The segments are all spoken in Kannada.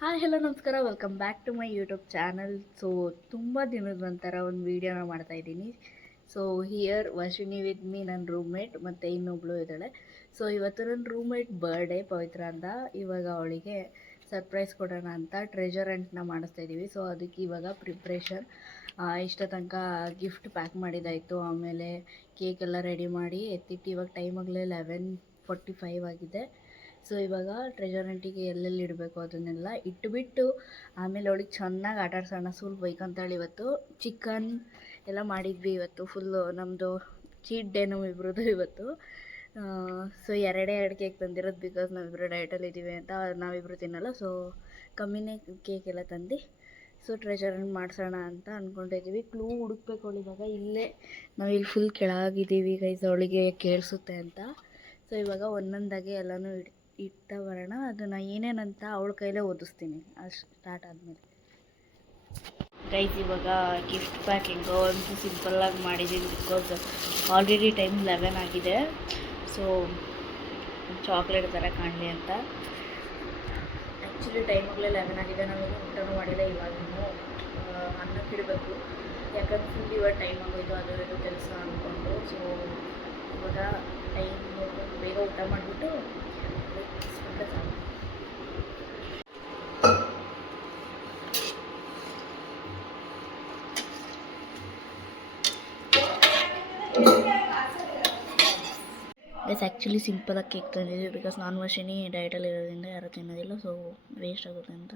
ಹಾಯ್ ಹಲೋ ನಮಸ್ಕಾರ, welcome back to my YouTube channel. So ತುಂಬ ದಿನದ ನಂತರ ಒಂದು ವೀಡಿಯೋನ ಮಾಡ್ತಾಯಿದ್ದೀನಿ. So here Varshini with me, ನನ್ನ ರೂಮ್ಮೇಟ್ ಮತ್ತು ಇನ್ನೊಬ್ಳು ಇದ್ದಾಳೆ. ಸೊ ಇವತ್ತು ನನ್ನ ರೂಮ್ಮೇಟ್ ಬರ್ಡೇ ಪವಿತ್ರ ಅಂತ. ಇವಾಗ ಅವಳಿಗೆ ಸರ್ಪ್ರೈಸ್ ಕೊಡೋಣ ಅಂತ ಟ್ರೆಜರ್ ಹಂಟ್ನ ಮಾಡಿಸ್ತಾ ಇದ್ದೀವಿ. ಸೊ ಅದಕ್ಕೆ ಇವಾಗ ಪ್ರಿಪ್ರೇಷನ್. ಇಷ್ಟ ತನಕ ಗಿಫ್ಟ್ ಪ್ಯಾಕ್ ಮಾಡಿದ್ದಾಯಿತು, ಆಮೇಲೆ ಕೇಕೆಲ್ಲ ರೆಡಿ ಮಾಡಿ ಎತ್ತಿಟ್ಟು ಇವಾಗ ಟೈಮ್ ಆಗಲೇ 11:45 ಆಗಿದೆ. ಸೊ ಇವಾಗ ಟ್ರೆಜರ್ ಹಂಟಿಗೆ ಎಲ್ಲೆಲ್ಲಿ ಇಡಬೇಕು ಅದನ್ನೆಲ್ಲ ಇಟ್ಟುಬಿಟ್ಟು ಆಮೇಲೆ ಅವಳಿಗೆ ಚೆನ್ನಾಗಿ ಆಟಾಡ್ಸೋಣ. ಸ್ವಲ್ಪ ಬೈಕಂತಾಳೆ. ಇವತ್ತು ಚಿಕನ್ ಎಲ್ಲ ಮಾಡಿದ್ವಿ. ಇವತ್ತು ಫುಲ್ಲು ನಮ್ಮದು ಚೀಟ್ ಡೇ ನಮ್ಮಿಬ್ರದ್ದು ಇವತ್ತು. ಸೊ ಎರಡು ಕೇಕ್ ತಂದಿರೋದು, ಬಿಕಾಸ್ ನಾವಿಬ್ಬರು ಡಯಟಲ್ಲಿ ಇದ್ದೀವಿ ಅಂತ. ನಾವಿಬ್ಬರು ತಿನ್ನಲ್ಲ, ಸೊ ಕಮ್ಮಿನೇ ಕೇಕ್ ಎಲ್ಲ ತಂದು ಸೊ ಟ್ರೆಜರ್ ಹಂಟ್ ಮಾಡಿಸೋಣ ಅಂತ ಅಂದ್ಕೊಂಡಿದ್ದೀವಿ. ಕ್ಲೂ ಹುಡುಕ್ಬೇಕು ಅವಳಿವಾಗ. ಇಲ್ಲೇ ನಾವಿಲ್ಲಿ ಫುಲ್ ಕೆಳಗಿದ್ದೀವಿ ಗೈಸ್, ಅವಳಿಗೆ ಕೇಳಿಸುತ್ತೆ ಅಂತ. ಸೊ ಇವಾಗ ಒಂದೊಂದಾಗಿ ಎಲ್ಲನೂ ಇಡ್ತಾ ಬರೋಣ. ಅದನ್ನು ಏನೇನಂತ ಅವಳ ಕೈಲೇ ಓದಿಸ್ತೀನಿ ಅಷ್ಟು ಸ್ಟಾರ್ಟ್ ಆದಮೇಲೆ. ಗೈಸ್ ಇವಾಗ ಗಿಫ್ಟ್ ಪ್ಯಾಕಿಂಗು ಒಂದು ಸಿಂಪಲ್ಲಾಗಿ ಮಾಡಿದ್ದೀನಿ, ಬಿಕಾಸ್ ಆಲ್ರೆಡಿ ಟೈಮ್ 11 ಆಗಿದೆ. ಸೊ ಚಾಕ್ಲೇಟ್ ಥರ ಕಾಣಲಿ ಅಂತ. ಆ್ಯಕ್ಚುಲಿ ಟೈಮ್ ಆಗಲೇ 11 ಆಗಿದೆ, ನಾವೇನು ಊಟನೂ ಮಾಡಿಲ್ಲ. ಇವಾಗಿನೂ ಅನ್ನಕ್ಕೆ ಇಡಬೇಕು, ಯಾಕಂದ್ರೆ ಫುಲ್ ಇವಾಗ ಟೈಮ್ ಆಗೋಯ್ತು ಅದು ಇದು ಕೆಲಸ ಅಂದ್ಕೊಂಡು. ಸೊ ಇವಾಗ ಟೈಮ್ ಬೇಗ ಊಟ ಮಾಡಿಬಿಟ್ಟು ಸಾಕು. ಗೈಸ್ ಆ್ಯಕ್ಚುಲಿ ಸಿಂಪಲಾಗಿ ಕೇಕ್ ತಂದಿದ್ದೀವಿ, ಬಿಕಾಸ್ ನಾನ್ ವರ್ಷಿನಿ ಡಯಟಲ್ಲಿ ಇರೋದ್ರಿಂದ ಯಾರೂ ತಿನ್ನೋದಿಲ್ಲ, ಸೊ ವೇಸ್ಟ್ ಆಗುತ್ತೆ ಅಂತ.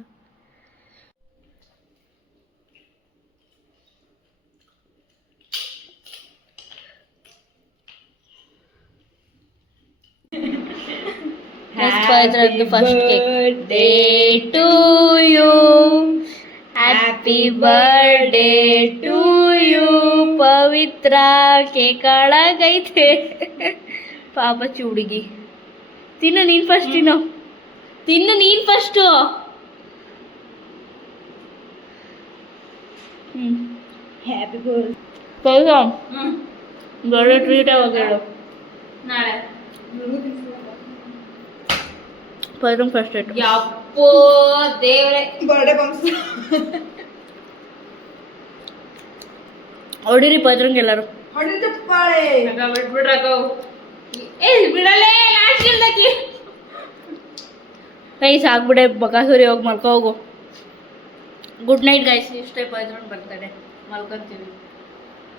First cake. Day to you, happy birthday to you Pavithra. Cake ಹಾಳಾಗೈತೆ ಪಾಪ ಹುಡುಗಿ. ತಿನ್ನು ನೀನು ಫಸ್ಟ್, ತಿನ್ನು ನೀನು ಫಸ್ಟು. ಹ್ಯಾಪಿ ಬರ್ಡೇ ಟ್ರೀಟ್ ಹೋಗೇಳು ನಾಳೆ ಪೈರಂಗ್ ಫಸ್ಟ್ ಇಟ್ಟು. ಯಪ್ಪೋ ದೇವ್ರೆ, ಬರ್ಡೇ ಬಂಪ್ಸ್ ಹೊಡಿರಿ ಪೈದ್ರಂಗ್ ಎಲ್ಲರೂ. ಗೈಸ್ ಆಗ್ಬಿಡೆ ಬಕಾಸುರಿ, ಹೋಗಿ ಮಲ್ಕೋ ಹೋಗು. Good night guys. ಇಷ್ಟೇ ಪೈದ್ರಂಗ್ ಬರ್ತಾರೆ, ಮಲ್ಕೊಂತೀವಿ.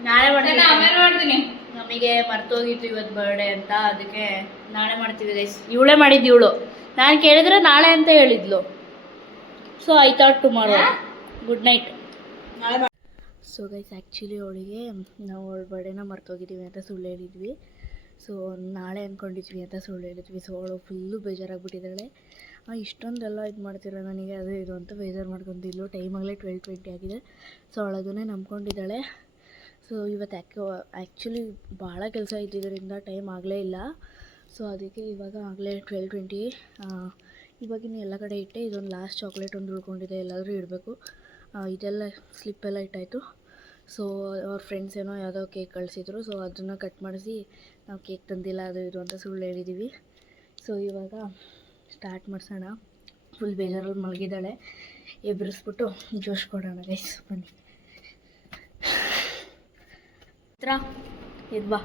ನಾಳೆ ಮಾಡ್ತೀನಿ, ಆಮೇಲೆ ಮಾಡ್ತೀನಿ. ನಮಗೆ ಮರ್ತೋಗಿತ್ತು ಇವತ್ತು ಬರ್ಡೇ ಅಂತ, ಅದಕ್ಕೆ ನಾಳೆ ಮಾಡ್ತೀವಿ ಗೈಸ್. ಇವಳೇ ಮಾಡಿದ್ದು ಇವಳು, ನಾನು ಕೇಳಿದ್ರೆ ನಾಳೆ ಅಂತ ಹೇಳಿದ್ಲು. So I thought tomorrow. Good night. So guys actually ಅವಳಿಗೆ ನಾವು ಅವಳ ಬರ್ಡೇನ ಮರ್ತೋಗಿದ್ದೀವಿ ಅಂತ ಸುಳ್ಳು ಹೇಳಿದ್ವಿ. ಸೊ ನಾಳೆ ಅಂದ್ಕೊಂಡಿದ್ವಿ ಅಂತ ಸುಳ್ಳು ಹೇಳಿದ್ವಿ. ಸೊ ಅವಳು ಫುಲ್ಲು ಬೇಜಾರಾಗ್ಬಿಟ್ಟಿದ್ದಾಳೆ. ಇಷ್ಟೊಂದೆಲ್ಲ ಇದು ಮಾಡ್ತಿಲ್ಲ ನನಗೆ ಅದು ಇದು ಅಂತ ಬೇಜಾರು ಮಾಡ್ಕೊತಿದ್ಲು. ಟೈಮ್ ಆಗಲೇ 12:20 ಆಗಿದೆ. ಸೊ ಅವಳು ಅದನ್ನೇ ನಂಬ್ಕೊಂಡಿದ್ದಾಳೆ. ಸೊ ಇವತ್ತು ಆ್ಯಕ್ಚುಲಿ ಭಾಳ ಕೆಲಸ ಇದ್ದಿದ್ದರಿಂದ ಟೈಮ್ ಆಗಲೇ ಇಲ್ಲ. ಸೊ ಅದಕ್ಕೆ ಇವಾಗ ಆಗಲೇ 12:20. ಇವಾಗಿನ ಎಲ್ಲ ಕಡೆ ಇಟ್ಟೆ. ಇದೊಂದು ಲಾಸ್ಟ್ ಚಾಕ್ಲೇಟ್ ಒಂದು ಉಳ್ಕೊಂಡಿದೆ, ಎಲ್ಲಾದರೂ ಇಡಬೇಕು. ಇದೆಲ್ಲ ಸ್ಲಿಪ್ಪೆಲ್ಲ ಇಟ್ಟಾಯಿತು. ಸೊ ಅವ್ರ ಫ್ರೆಂಡ್ಸ್ ಏನೋ ಯಾವುದೋ ಕೇಕ್ ಕಳಿಸಿದ್ರು. ಸೊ ಅದನ್ನು ಕಟ್ ಮಾಡಿಸಿ ನಾವು ಕೇಕ್ ತಂದಿಲ್ಲ ಅದು ಇದು ಅಂತ ಸುಳ್ಳು ಹೇಳಿದ್ದೀವಿ. ಸೊ ಇವಾಗ ಸ್ಟಾರ್ಟ್ ಮಾಡಿಸೋಣ. ಫುಲ್ ಬೇಜಾರಲ್ಲಿ ಮಲಗಿದ್ದಾಳೆ, ಎಬ್ಬರಿಸ್ಬಿಟ್ಟು ಜೋಶ್ ಕೊಡೋಣ ಗೈಸ್. ಬನ್ನಿ ಹತ್ರ ಎದ್ಬಾ.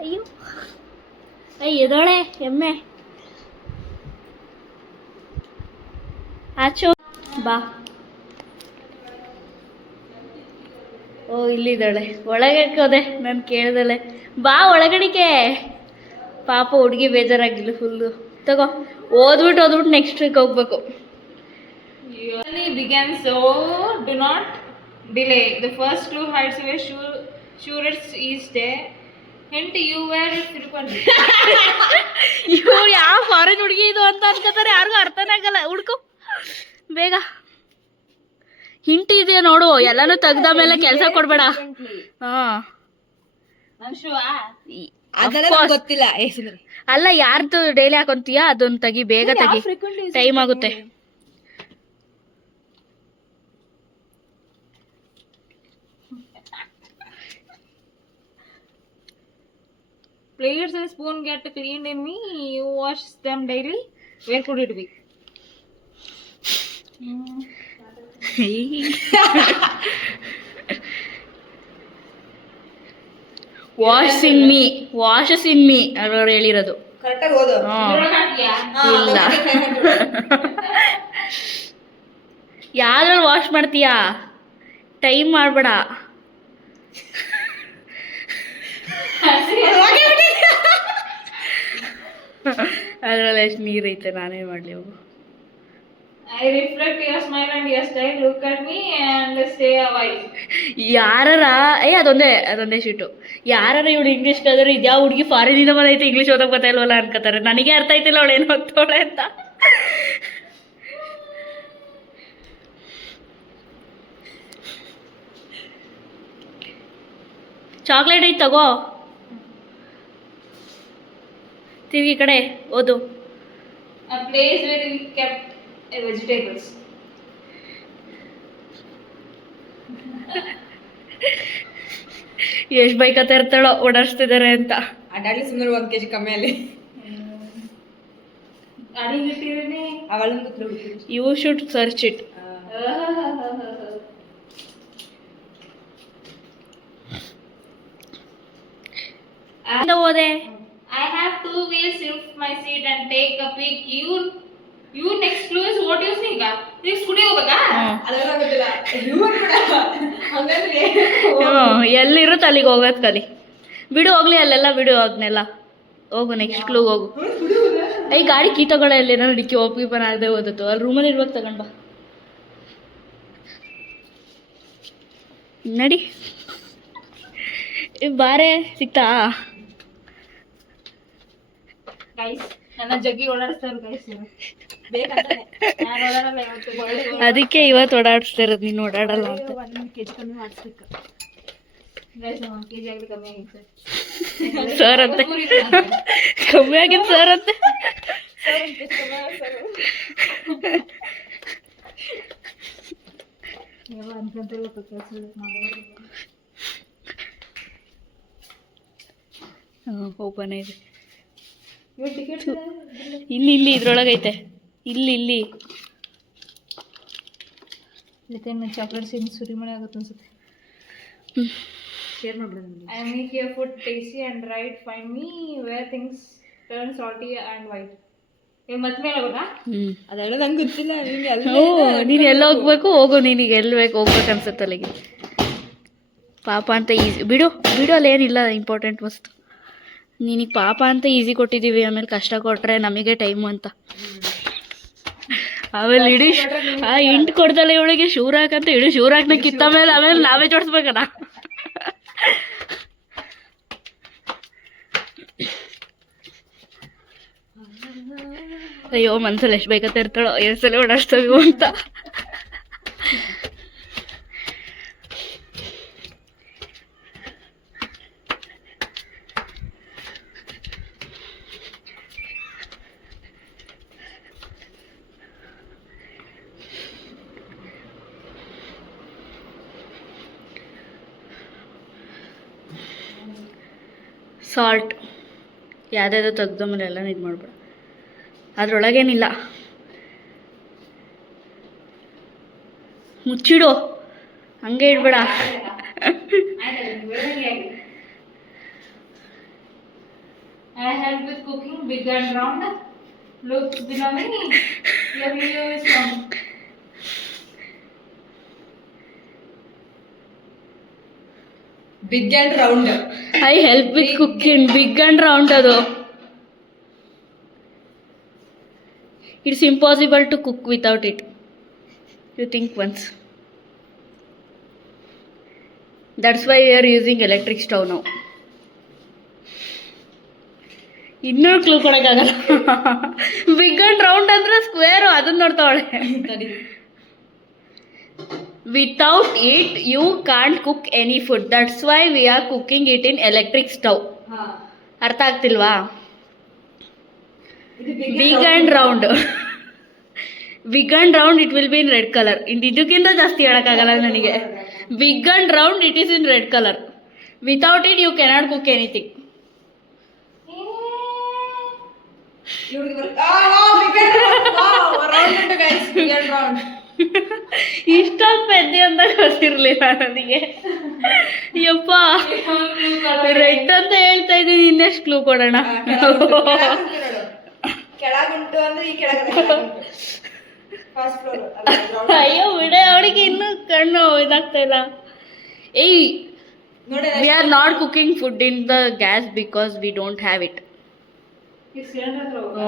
ಅಯ್ಯೋ ಎದೋಳೆ ಎಮ್ಮೆ, ಆಚೋ ಬಾ. ಓ ಇಲ್ಲಿದ್ದಾಳೆ, ಒಳಗೆ ಹಾಕೋದೆ ನಾನು ಕೇಳ್ದಲೆ. ಬಾ ಒಳಗಡಿಕೆ. ಪಾಪ ಹುಡುಗಿ ಬೇಜಾರಾಗಿಲ್ಲ ಫುಲ್ಲು. ತಗೋ, ಓದ್ಬಿಟ್ಟು ನೆಕ್ಸ್ಟ್ ವೀಕ್ ಹೋಗ್ಬೇಕು. Began, so do not delay. The first clue hides away surest is there. Hint, you were frequent. ಇವ್ರು ಯಾವ ಫಾರಿನ್ ಹುಡುಗಿ ಇದು ಅಂತ ಅನ್ಕೋತಾರೆ, ಯಾರಿಗೂ ಅರ್ಥನೇ ಆಗಲ್ಲ. ಹುಡ್ಕೊ ಬೇಗ. ಹಿಂಟ್ ಇದೆಯಾ ನೋಡು, ಎಲ್ಲಾನು ತೆಗ್ದ ಮೇಲೆ ಕೆಲಸ ಕೊಡ್ಬೇಡ. ಗೊತ್ತಿಲ್ಲ ಅಲ್ಲ, ಯಾರ್ದು ಡೈಲಿ ಹಾಕೊಂತೀಯಾ ಅದೊಂದು ತೆಗಿ, ಬೇಗ ತೆಗಿ, ಟೈಮ್ ಆಗುತ್ತೆ. Plates and spoon get cleaned in me. You wash them daily. Where could it be? Washes in me ಅವ್ರು ಹೇಳಿರೋದು. ಕರೆಕ್ಟಾಗಿ ಓದು. ಇಲ್ಲ ಯಾವ್ದ್ರಲ್ಲಿ ವಾಶ್ ಮಾಡ್ತೀಯಾ? ಟೈಮ್ ಮಾಡಬೇಡ. ಅದ್ರಲ್ಲಿ ಎಷ್ಟು ನೀರೈತೆ, ನಾನೇನು ಮಾಡಲಿ ಹೋಗು. I reflect your smile and your style. Look at me and stay a while. ಅದೊಂದೇ ಶೀಟು. ಯಾರು ಇವಳು ಇಂಗ್ಲೀಷ್ ಕಲ್ದ್ರೆ ಇದ್ಯಾವ ಹುಡುಗಿ ಫಾರಿನಿಂದ ಬಂದೈತೆ ಇಂಗ್ಲೀಷ್ ಓದಕ್ಕೆ ಗೊತ್ತಾ ಇಲ್ವಲ್ಲ ಅನ್ಕೋತಾರೆ. ನನಗೆ ಅರ್ಥ ಆಯ್ತಿಲ್ಲ ಅವಳು ಏನು ಓದ್ತಾಳೆ ಅಂತ. ಚಾಕ್ಲೇಟ್ ಐತೆ ತಗೋ. ತಿರುಗಿ ಈ ಕಡೆ ಓದು. A place where we kept vegetables. ಎಷ್ಟು ಬೈಕತ್ತ ಇರ್ತಾಳೋ ಓಡಾಡಿಸ್ತಿದ್ದಾರೆ ಅಂತ. ಅಡ್ಡಾಡ್ಲಿ ಸುಂದರ 1 kg ಕಮ್ಮಿ ಅಲ್ಲಿ ಅಡಿಗಿಟ್ಟಿರನೆ ಅವಳನ್ನ ಗೊತ್ತಿಲ್ಲ. You should search it. ಓದೆ. I have 2 wheels. Shift my seat and take a peek. You next clue is what you think. ನೀವು ಸ್ಕೂಟಿ ಹೋಗ್ಬೇಕಾ? ಅದೆಲ್ಲ ಗೊತ್ತಿಲ್ಲ. ಹ್ಯೂಮನ್ ಕೂಡ ಹಂಗಂದ್ರೆ ಎಲ್ಲಿರುತ್ತೆ ಅಲ್ಲಿಗೆ ಹೋಗೋದು ಕಲಿ. ಬಿಡು ಹೋಗ್ಲಿ, ಅಲ್ಲೆಲ್ಲ ಬಿಡು ಅದನ್ನೆಲ್ಲ. ಹೋಗು ನೆಕ್ಸ್ಟ್ ಕ್ಲೂಗೆ ಹೋಗು. ಈ ಗಾಡಿ ಕೀ ತಗೊಳ್ಳ ಎಲ್ಲಿ ಡಿಕ್ಕಿ ಓಪನ್ ಆಗದೆ ಓದತ್ತು. ಅಲ್ಲಿ ರೂಮಲ್ಲಿ ಇರ್ಬೇಕು, ತಗೊಂಡ್ ಬಾ. ನಡಿ ಬಾರೆ ಸಿಕ್ತಾ? ಗೈಸ್ ನನ್ನ ಜಗ್ಗಿ ಓಡಾಡಿಸ್ತಾರೆ ಗೈಸ್. ಬೇಕಂತಾನೆ ನಾನು ಓಡಾಡಲ್ಲ ಇವತ್ತು. ಅದಕ್ಕೆ ಇವತ್ತು ಓಡಾಡಿಸ್ತಾ ಇರೋದು, ನೀನು ಓಡಾಡಲ್ಲ ಅಂತ. 1 kg ಕಮ್ಮಿ ಮಾಡಿಸ್ಬೇಕು ಗೈಸ್. 1 kg ಆಗಲಿ ಕಮ್ಮಿ ಆಗಿತ್ತು ಸರ್ ಅಂತೆ. ಕಮ್ಮಿ ಆಗಿತ್ತು ಸರ್ ಅಂತೆ. ಯಾವ ಅನ್ಕೊಂತಿಲ್ಲ ಕೆಲಸ ಮಾಡೋದು. ಓಪನ್ ಇದೆ. ಇವಾಗ ಟಿಕೆಟ್ ಇಲ್ಲಿ ಇದ್ರೊಳಗೈತೆ. ಇಲ್ಲಿ ಜೊತೆ ಚಾಕ್ಲೇಟ್ಸ್ ಇನ್ನು ಸುರಿಮಣೆ ಆಗುತ್ತೆ ಅನ್ಸುತ್ತೆ. Share ಮಾಡ್ಬಿಡೋಣ. I make your food tasty and right. Find me where things turn salty and white. ಮತ್ತೆ ಮೇಲೆ ಹೋಗೋದಾ? ಅದೆಲ್ಲ ನಂಗೆ ಗೊತ್ತಿಲ್ಲ. ನಿಮ್ಗೆ ನೀನು ಎಲ್ಲ ಹೋಗ್ಬೇಕು, ಹೋಗು. ನಿನಗೆ ಎಲ್ಲಿ ಬೇಕು ಹೋಗ್ಬೇಕು ಅನ್ಸುತ್ತೆ ಅಲ್ಲಿಗೆ. ಪಾಪ ಅಂತ ಈಸಿ ಬಿಡು ಅಲ್ಲಿ ಏನಿಲ್ಲ ಇಂಪಾರ್ಟೆಂಟ್ ವಸ್ತು. ನಿನಗೆ ಪಾಪ ಅಂತ ಈಸಿ ಕೊಟ್ಟಿದ್ದೀವಿ, ಆಮೇಲೆ ಕಷ್ಟ ಕೊಟ್ಟರೆ ನಮಗೆ ಟೈಮು ಅಂತ. ಆಮೇಲೆ ಇಡೀ ಇಂಟು ಕೊಡ್ದಲ್ಲ ಇವಳಿಗೆ ಶೂರ್ ಹಾಕಂತ ಇಡೀ ಶೂರ್ ಹಾಕ್ನ ಕಿತ್ತ ಮೇಲೆ ಆಮೇಲೆ ನಾವೇ ಜೋಡಿಸ್ಬೇಕಣ್ಣ. ಅಯ್ಯೋ ಮನ್ಸಲ್ಲಿ ಎಷ್ಟು ಬೇಕತ್ತ ಇರ್ತಾಳೋ, ಎಷ್ಟು ಸಲ ಓಡಾಡ್ಸ್ತೇವೆ ಅಂತ. ಸಾಲ್ಟ್ ಯಾವುದ್ಯಾವುದೋ ತೆಗ್ದು ಮೇಲೆ ಎಲ್ಲ ಇದು ಮಾಡ್ಬೇಡ. ಅದರೊಳಗೇನಿಲ್ಲ, ಮುಚ್ಚಿಡು, ಹಂಗೆ ಇಡ್ಬೇಡ. I help with cooking big and round. Look below me. Your video is long. Big and round. I help with cooking big and round. ಅದು it's impossible to cook without it. You think once. That's why we are using electric stove ನಾವು. ಇನ್ನೂ ಕ್ಲೂ ಕೊಡೋಕ್ಕಾಗಲ್ಲ. ಬಿಗ್ ಆ್ಯಂಡ್ ರೌಂಡ್ ಅಂದರೆ ಸ್ಕ್ವೇರು, ಅದನ್ನ ನೋಡ್ತಾವಳೆ. Without it, you can't cook any food. That's why we are cooking it in electric stove. ಅರ್ಥ ಆಗ್ತಿಲ್ವಾ? Big and round. Big and round, it will be in red color. ಇದಕ್ಕಿಂತ ಜಾಸ್ತಿ ಹೇಳೋಕ್ಕಾಗಲ್ಲ ನನಗೆ. Big and round, it is in red color. Without it, you cannot cook anything. Big and round. ಇಷ್ಟೊಂದು ಪೆದ್ದಿ ಅಂತ ಗೊತ್ತಿರಲಿಲ್ಲ ನನಗೆ. ಯಪ್ಪ ರೆಡ್ ಅಂತ ಹೇಳ್ತಾ ಇದ್ದೀನಿ, ಇನ್ನೆಷ್ಟು ಕ್ಲೂ ಕೊಡೋಣ? ಕೆಳಗುಂಟು ಅಂದ್ರೆ ಈ ಕೆಳಗಡೆ ಫಸ್ಟ್ ಫ್ಲೋರ್. ಅಯ್ಯೋ ಬಿಡೆ, ಅವಳಿಗೆ ಇನ್ನೂ ಕಣ್ಣು ಇದಾಗ್ತಾ ಇಲ್ಲ. ಏಯ್, ನೋಡಿ we are not cooking food in the gas because we don't have it. ಈ ಸಿಲಿಂಡರ್ ಹತ್ರ ಹೋಗು.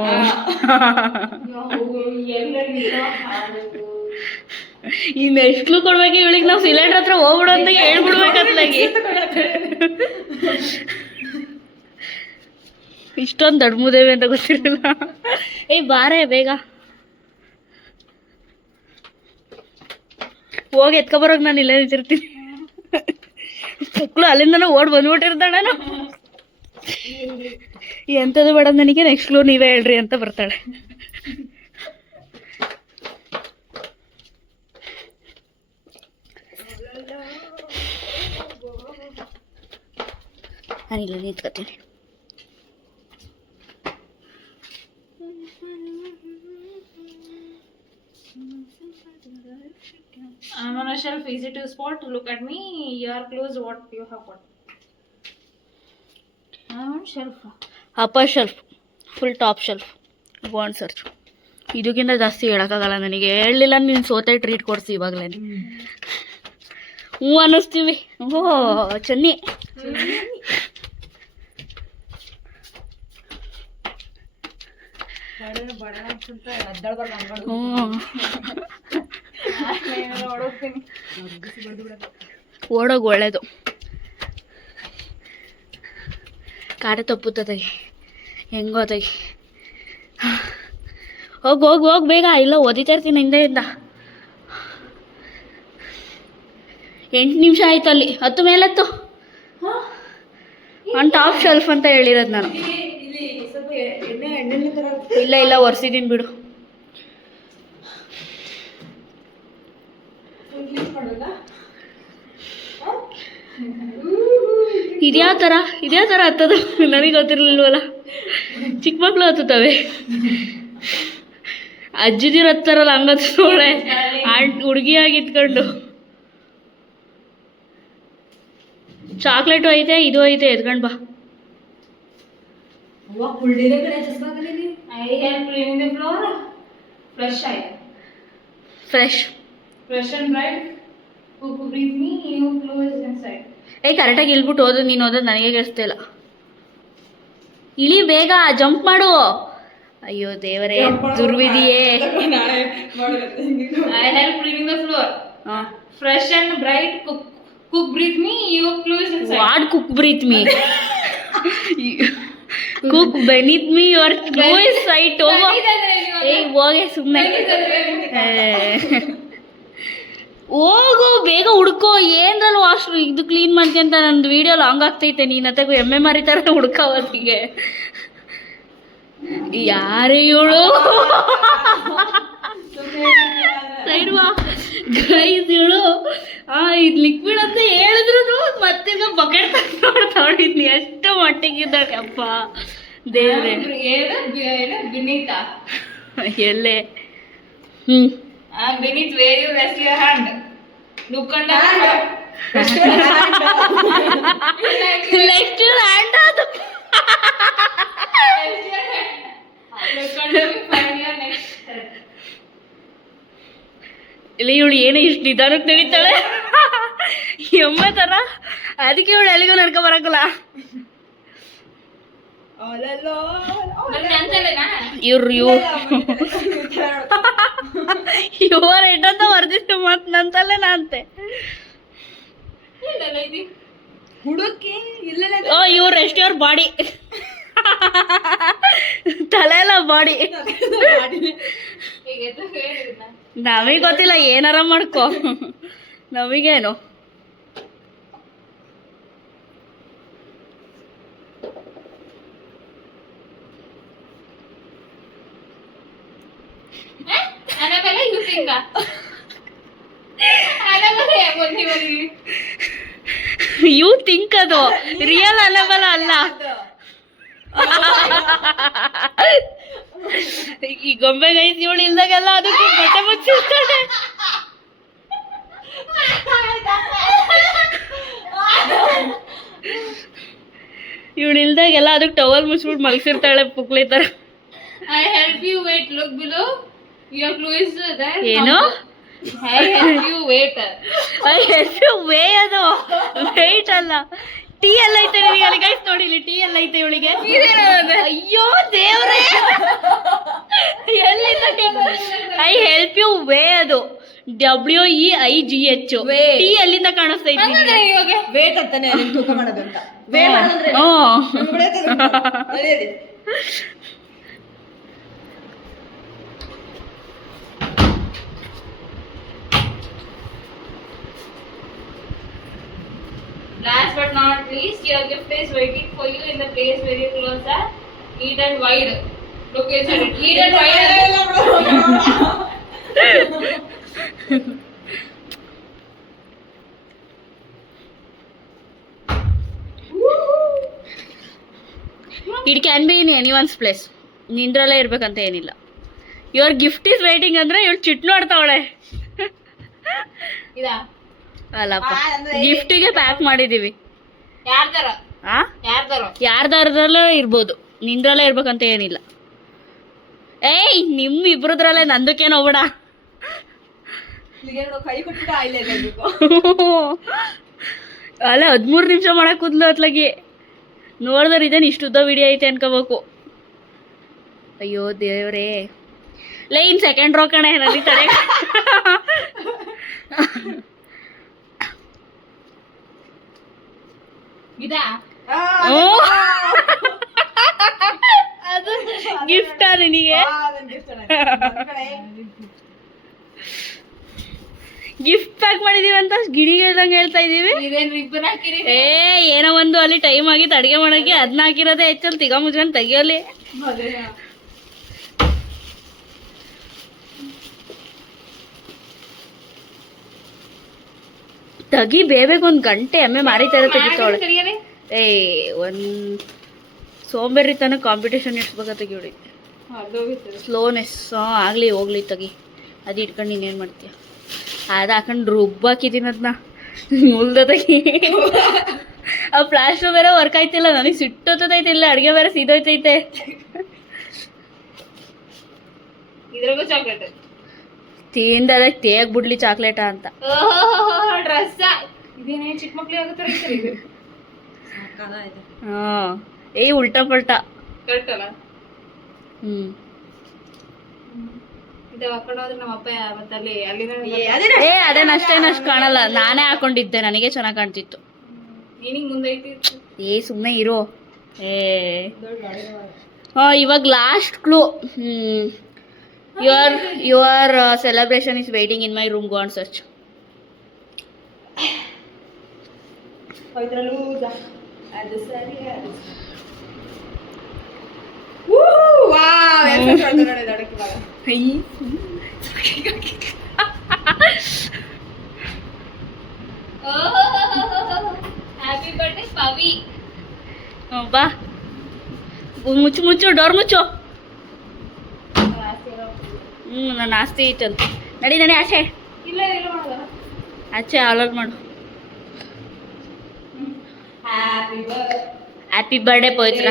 ಇನ್ನು ಎಷ್ಟು ಕ್ಲೂ ಕೊಡ್ಬೇಕು ಇವಳಿಗೆ? ನಾವು ಸಿಲಿಂಡರ್ ಹತ್ರ ಹೋಗ್ಬಿಡು ಅಂತ ಹೇಳ್ಬಿಡ್ಬೇಕತ್ಲಾಗಿ. ಇಷ್ಟೊಂದು ದಡ್ಮುದೇವಿ ಅಂತ ಗೊತ್ತಿರಲಿಲ್ಲ. ಏಯ್ ಬಾರೇ ಬೇಗ ಹೋಗಿ ಎತ್ಕೊಬರೋಕೆ ನಾನು ಇಲ್ಲೇ ನಿಂತಿರ್ತೀನಿ. ಮಕ್ಕಳು ಅಲ್ಲಿಂದನೂ ಓಡ್ ಬಂದ್ಬಿಟ್ಟಿರ್ತಾಳೆ. ನಾನು ಎಂಥದ್ದು ಬೇಡ ನನಗೆ, ನೆಕ್ಸ್ಟ್ ಕ್ಲೂ ನೀವೇ ಹೇಳ್ರಿ ಅಂತ ಬರ್ತಾಳೆ. ನಾನಿಲ್ಲ ನಿಂತ್ಕೊತೀನಿ. I'm on a shelf, easy to spot. Look at me. Your clues, what you have got. I'm on shelf. Upper shelf, full top shelf. Gone search. ಇದಕ್ಕಿಂತ ಜಾಸ್ತಿ ಹೇಳೋಕ್ಕಾಗಲ್ಲ ನನಗೆ. ಹೇಳಲಿಲ್ಲ ನೀನು ಸೋತೆ ಟ್ರೀಟ್ ಕೊಡಿಸಿ ಇವಾಗಲೇ. ಹ್ಞೂ ಅನ್ನಿಸ್ತೀವಿ. ಓ ಚನ್ನಿ. ಓಡೋಗಿ ಒಳ್ಳೇದು. ಕಾಟ ತಪ್ಪುತ್ತದೆ. ಹೆಂಗೋ ತೆಗಿ. ಹೋಗಿ ಹೋಗಿ ಹೋಗಿ ಬೇಗ. ಇಲ್ಲ ಓದಿತಾ ಇರ್ತೀನಿ ಹಿಂದೆಯಿಂದ. 8 ನಿಮಿಷ ಆಯ್ತು ಅಲ್ಲಿ. 10 ಮೇಲತ್ತು ಆನ್ ಟಾಪ್ ಶೆಲ್ಫ್ ಅಂತ ಹೇಳಿರೋದು ನಾನು. ಇಲ್ಲ ಇಲ್ಲ ಒರೆಸಿದ್ದೀನಿ ಬಿಡು. ಇದ್ಯಾವ ಥರ ಹತ್ತದು ನನಗೆ ಗೊತ್ತಿರಲಿಲ್ವಲ್ಲ. ಚಿಕ್ಕ ಮಕ್ಕಳು ಹತ್ತುತ್ತವೆ. ಅಜ್ಜಿದಿರು ಹತ್ತಾರಲ್ಲ ಹಂಗತ್ತು ನೋಡೆ. ಹುಡುಗಿಯಾಗಿ ಇತ್ಕೊಂಡು. ಚಾಕ್ಲೇಟು ಐತೆ, ಇದು ಐತೆ, ಎತ್ಕೊಂಡು ಬಾ. I help cleaning the floor. Fresh eye. Fresh. Fresh and bright. Who breathe me? You clue is inside. ಕರೆಕ್ಟಾಗಿ ಇಲ್ಬಿಟ್ಟು ಓದು. ನೀನು ಓದೋದು ನನಗೆ ಕೇಳಿಸ್ತಾ ಇಲ್ಲ. ಇಳಿ ಬೇಗ, ಜಂಪ್ ಮಾಡು. ಅಯ್ಯೋ ದೇವರೇ, ದುರ್ವಿಧಿಯೇ. I help cleaning the floor. Fresh and bright. Cook breathe me. You clue is inside. What cook breath me? Cook beneath me your clue is right. ಹೋಗೆ ಸುಮ್ಮನೆ ಹೋಗು ಬೇಗ ಹುಡ್ಕೋ. ಏನ್ರಲ್ಲ ವಾಶ್ ಇದು ಕ್ಲೀನ್ ಮಾಡ್ಕೊಂತ ನಂದು ವಿಡಿಯೋ ಲಾಂಗ್ ಆಗ್ತೈತೆ. ನೀನತ್ತಾಗ ಎಮ್ಮೆ ಮಾರಿತಾರ ಹುಡ್ಕೋವತ್ತಿಗೆ. ಯಾರೇ ಇವಳು? ಸೈಡ್ ಬಾ ಗೈಸ್. ಇವಳು ಇದು ಲಿಕ್ವಿಡ್ ಅಂತ ಹೇಳಿದ್ರು ಮತ್ತೀಗ ಬಕೆಟ್ ತಗೊಂಡಿದ್ನಿ. ಎಷ್ಟು ಮಟ್ಟಿಗಿದ್ದಾಳೆ ಅಪ್ಪ ದೇವ್ರೆ. Beneath. ಎಲ್ಲೇ? Beneath where you rest your hand. Look under. Next hand ಅದು. Look under me, find your next step. ಇಲ್ಲಿ ಇವಳು ಏನೇ ಇಷ್ಟು ನಿಧಾನಕ್ಕೆ ನಡೀತಾಳೆ ಎಮ್ಮೆ ಥರ. ಅದಕ್ಕೆ ಇವಳು ಎಲ್ಲಿಗೂ ನಡ್ಕೊ ಬರಕಲ್ಲ. ಇವ್ರ ಎಟ್ಟಂತ ಬರ್ದಿತ್ತು ಮತ್ತೆ ನಂತಲ್ಲೇನಾ ಅಂತೆ. ಹುಡುಕಿ ಇಲ್ಲ. ಓ ಇವ್ರ ರೆಸ್ಟ್ ಯುವರ್ ಬಾಡಿ. ತಲೆ ಎಲ್ಲ ಬಾಡಿ. ನಮಗೆ ಗೊತ್ತಿಲ್ಲ, ಏನಾರ ಮಾಡ್ಕೊ. ನಮಗೇನು Annabella, you think? Annabella, you think ಅದು ರಿಯಲ್ ಅನ್ನಬಲ್ಲ ಅಲ್ಲ. ಈ ಗೊಂಬೆ ಗೈಸ್ ಇವಳು ಇಲ್ದಾಗೆಲ್ಲ ಅದಕ್ಕೆ ಬಟ್ಟೆ ಮುಚ್ಚಿರ್ತಾಳೆ. ಇವಳು ಇಲ್ದಾಗೆಲ್ಲ ಅದಕ್ಕೆ ಟವಲ್ ಮುಚ್ಬಿಟ್ಟು ಮಲಗಿಸಿರ್ತಾಳೆ ಪುಕ್ಲಿ ಥರ. I help you wait. Look below. Your clue is there. ಏನು? I help you wait. ಎಷ್ಟು ವೇ ಅದು ವೇಟ್ ಅಲ್ಲ, ಟೀ ಎಲ್ಲ ಐತೆ ನಿನಗೆ ಅಲ್ಲಿ ಗೈಸ್ ನೋಡಿ, ಇಲ್ಲಿ ಟೀ ಎಲ್ಲ ಐತೆ ಇವಳಿಗೆ. ಅಯ್ಯೋ ದೇವ್ರೇ, ಎಲ್ಲಿಂದ ಐ ಹೆಲ್ಪ್ ಯು ವೇ ಅದು WEIGH. ಟೀ ಎಲ್ಲಿಂದ ಕಾಣಿಸ್ತಾ ಇದ್ದೀನಿ ಇವಾಗ ವೇಟ್ ಅಂತಾನೆ ನಿನ್ ತೂಕ ಮಾಡೋದು ಅಂತ. ವೇ ಮಾಡೋದಂದ್ರೆ last but not least, your gift is waiting for you in the place very close are neat and wide. Look inside it. Neat and wide. It can be in anyone's place. ನಿಂದ್ರಲ್ಲೇ ಇರ್ಬೇಕಂತ ಏನಿಲ್ಲ. ಯುವರ್ ಗಿಫ್ಟ್ ಈಸ್ ವೇಟಿಂಗ್ ಅಂದ್ರೆ ಇವಳು ಚಿಟ್ ನೋಡ್ತಾವಳೆ. ಇದಾ ಅಲ್ಲಪ್ಪ, ಗಿಫ್ಟಿಗೆ ಪ್ಯಾಕ್ ಮಾಡಿದೀವಿ. ಯಾರ್ದಾರ ಆ ಯಾರ್ದಾರದಲ್ಲೇ ಇರ್ಬೋದು, ನಿಂದ್ರಲ್ಲೇ ಇರ್ಬೇಕಂತ ಏನಿಲ್ಲ. ಏಯ್ ನಿಮ್ಮ ಇಬ್ರದ್ರಲ್ಲೇ ನಂದಕ್ಕೇನು ಹೋಗ್ಬೇಡ. ಕೈ ಕೊಟ್ಬಿಟ್ಟು ಆಯ್ಲೆ ಹೇಳ್ಬೇಕು. ಅಲ್ಲ 13 ನಿಮಿಷ ಮಾಡಕ್ ಕೂದ್ಲು ಅತ್ಲಾಗಿ ನೋಡಿದ್ರೆ ಇದೇನು ಇಷ್ಟುದ್ದ ವಿಡಿಯೋ ಐತೆ ಅನ್ಕೋಬೇಕು. ಅಯ್ಯೋ ದೇವ್ರೇ, ಲೈನ್ ಸೆಕೆಂಡ್ ರೋ ಕಣೆ ನನಗೆ ತಡೆ. ಇದಾ ಅದು ಗಿಫ್ಟಾ ನಿನಗೆ? ಗಿಫ್ಟ್ ಪ್ಯಾಕ್ ಮಾಡಿದೀವಿ ಅಂತ ಗಿಣಿಗೆ ಹೇಳ್ದಂಗೆ ಹೇಳ್ತಾ ಇದೀವಿ. ಇದೇನ್ ರಿಬ್ಬನ್ ಹಾಕಿರಿ? ಏನೋ ಒಂದು ಅಲ್ಲಿ ಟೈಮ್ ಆಗಿತ್ತು ಅಡುಗೆ ಮಾಡೋಕ್ಕೆ, ಅದನ್ನ ಹಾಕಿರೋದೇ ಹೆಚ್ಚಲ್ಲಿ ತಿಗ ಮುಚ್ಕೊಂಡು ತೆಗಿಯೋಲಿ. ತಗಿ ಬೇಬೇಕು, 1 ಗಂಟೆ ಎಮ್ಮೆ ಮಾರಿತಾ ಇರೋ ತೆಗಿತಾವಳೆ. ಒಂದು ಸೋಂಬೇರಿತನ ಕಾಂಪಿಟೇಷನ್ ಇಡ್ಸ್ಬೇಕಂತ ಇವಳಿ. ಸ್ಲೋನೆಸ್ ಆಗಲಿ ಹೋಗ್ಲಿ ತಗಿ. ಅದು ಇಟ್ಕೊಂಡು ನೀನೇನು ಮಾಡ್ತೀಯ? ಅದು ಹಾಕೊಂಡು ರುಬ್ಬಾಕಿದ್ದೀನಿ ಅದನ್ನ ಮುಲ್ದ ತಗಿ. ಆ ಪ್ಲಾಸ್ಟರ್ ಬೇರೆ ವರ್ಕ್ ಆಯ್ತಿಲ್ಲ, ನನಗೆ ಸಿಟ್ಟೋತೈತೆ. ಇಲ್ಲ ಅಡುಗೆ ಬೇರೆ ಸೀದೋಯ್ತೈತೆ. ಇದ್ರಾಗೂ ಚಾಕ್ಲೇಟ್ ತಿಂದ ಅದಕ್ಕೆ ತೇಗ್ ಬಿಡ್ಲಿ ಚಾಕ್ಲೇಟ ಅಂತ. ಡ್ರೆಸ್ ಇದೇನೇ ಚಿಕ್ಕ ಮಕ್ಳಿಗೆ ಆಗುತ್ತೆ. ಹಾಂ ಏಯ್ ಉಲ್ಟಾ ಪಲ್ಟಾ ಕರೆಕ್ಟ್ ಅಲ್ಲ? ಹ್ಞೂ ಇದು ಹಾಕೊಂಡು ಹೋದ್ರೆ ನಮ್ಮ ಅಪ್ಪ ಮತ್ತೆ ಅಲ್ಲಿನ ಅದೇನು ಅಷ್ಟೇನಷ್ಟು ಕಾಣಲ್ಲ. ನಾನೇ ಹಾಕೊಂಡಿದ್ದೆ, ನನಗೆ ಚೆನ್ನಾಗಿ ಕಾಣ್ತಿತ್ತು. ನೀನಿಗೆ ಮುಂದೆ ಐತಿ. ಸುಮ್ಮನೆ ಇರೋ. ಹಾಂ ಇವಾಗ last clue. Your celebration is waiting in my room, go on search. Happy birthday Pavi. ಬಾ ಮುಚ್ಚು ಡೋರ್ ಮುಚ್ಚು. ನನ್ನ ಆಸ್ತಿ ಐತಂತ. ನಡಿ ಆಚೆ. ಇಲ್ಲ ಮಾಡೋದ ಆಚೆ ಆಲೋಡ್ ಮಾಡು. ಹ್ಯಾಪಿ ಬರ್ಡೇ ಪವಿತ್ರ.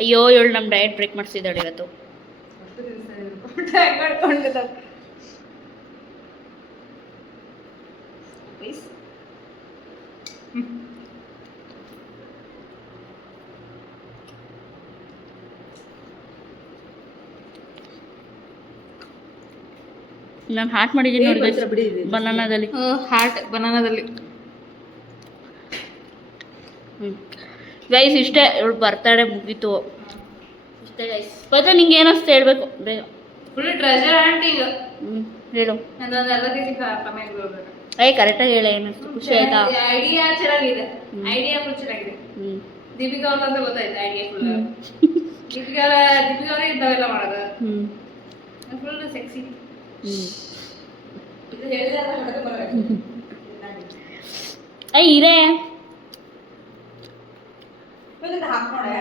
ಅಯ್ಯೋ ಇವಳು ನಮ್ಮ ಡಯಟ್ ಬ್ರೇಕ್ ಮಾಡಿಸಿದ್ದಾಳೆ ಇವತ್ತು. ನಾನು ಹಾಟ್ ಮಾಡಿದ್ದೀನಿ ನೋಡಿ ಬನಾನಾದಲ್ಲಿ. ಹಾರ್ಟ್ ಬನಾನಾದಲ್ಲಿ. ಗೈಸ್ ಇಷ್ಟೇ, ಇವಳು ಬರ್ತಾಳೆ ಮುಗೀತು ಇಷ್ಟೇ ಗೈಸ್. ಮತ್ತೆ ನಿಂಗೆ ಏನಿಸ್ತು ಹೇಳ್ಬೇಕು ಬೇಗ. ಫುಲ್ ಟ್ರೆಜರ್ ಆಂಟಿ ಈಗ. ಹೇಳು. ನಂದೊಂದೆಲ್ಲ ರೀತಿ ಕಮೆಂಟ್ ಬರಬೇಕು. ಕರೆಕ್ಟಾಗಿ ಹೇಳ, ಏನಿಸ್ತು? ಖುಷಿ ಆಯ್ತಾ? ಐಡಿಯಾ ಚೆನ್ನಾಗಿದೆ. ಐಡಿಯಾ ಫುಲ್ ಚೆನ್ನಾಗಿದೆ. ದೀಪಿಕಾ ಅವ್ರಂತ ಗೊತ್ತಾಯ್ತು ಐಡಿಯಾ ಫುಲ್. ದೀಪಿಕಾ ಅವರೇ ಇಂಥವೆಲ್ಲ ಮಾಡೋದು. Full sexy. ಇದೆ ಹಾಕೋಣೆ